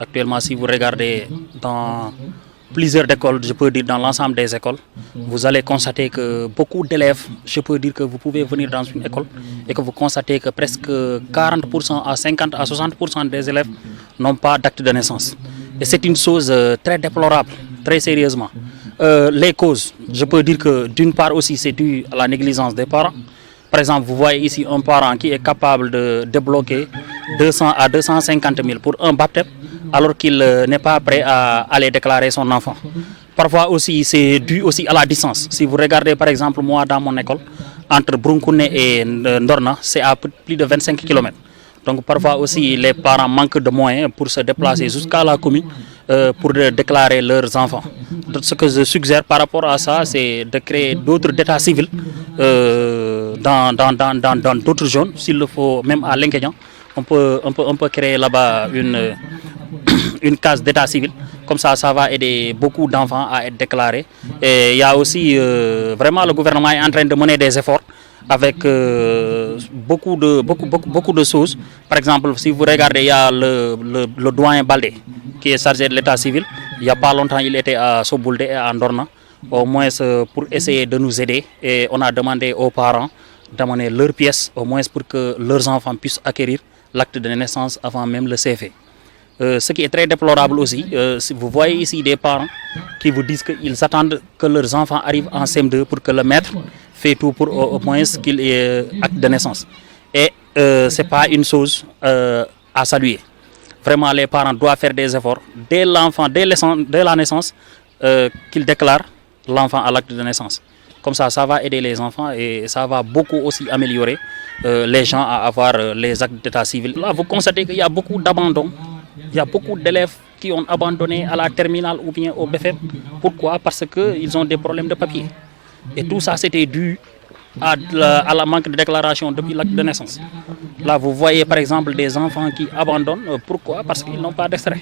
Actuellement, si vous regardez dans plusieurs écoles, je peux dire dans l'ensemble des écoles, vous allez constater que beaucoup d'élèves, je peux dire que vous pouvez venir dans une école et que vous constatez que presque 40% à 50 à 60% des élèves n'ont pas d'acte de naissance. Et c'est une chose très déplorable, très sérieusement. Les causes, je peux dire que d'une part aussi c'est dû à la négligence des parents. Par exemple, vous voyez ici un parent qui est capable de débloquer 200 à 250 000 pour un baptême, alors qu'il n'est pas prêt à aller déclarer son enfant. Parfois aussi, c'est dû aussi à la distance. Si vous regardez par exemple, moi dans mon école, entre Brunkoune et Ndorna, c'est à plus de 25 km. Donc parfois aussi, les parents manquent de moyens pour se déplacer jusqu'à la commune pour déclarer leurs enfants. Donc, ce que je suggère par rapport à ça, c'est de créer d'autres états civils dans d'autres zones, s'il le faut, même à Linkédian. On peut créer là-bas une case d'état civil. Comme ça va aider beaucoup d'enfants à être déclarés. Et il y a aussi, vraiment, le gouvernement est en train de mener des efforts avec beaucoup de choses. Par exemple, si vous regardez, il y a le doyen Baldé qui est chargé de l'état civil. Il n'y a pas longtemps, il était à Soboulde et à Ndorna, au moins pour essayer de nous aider. Et on a demandé aux parents d'amener leurs pièces, au moins pour que leurs enfants puissent acquérir l'acte de naissance avant même le CFE. Ce qui est très déplorable aussi, vous voyez ici des parents qui vous disent qu'ils attendent que leurs enfants arrivent en CM2 pour que le maître fait tout pour au moins qu'il ait acte de naissance. Et ce n'est pas une chose à saluer. Vraiment, les parents doivent faire des efforts dès l'enfant, dès la naissance, qu'ils déclarent l'enfant à l'acte de naissance. Comme ça va aider les enfants et ça va beaucoup aussi améliorer les gens à avoir les actes d'état civil. Là, vous constatez qu'il y a beaucoup d'abandon. Il y a beaucoup d'élèves qui ont abandonné à la terminale ou bien au BFM. Pourquoi? Parce qu'ils ont des problèmes de papier. Et tout ça, c'était dû à la manque de déclaration depuis l'acte de naissance. Là, vous voyez par exemple des enfants qui abandonnent. Pourquoi? Parce qu'ils n'ont pas d'extrait.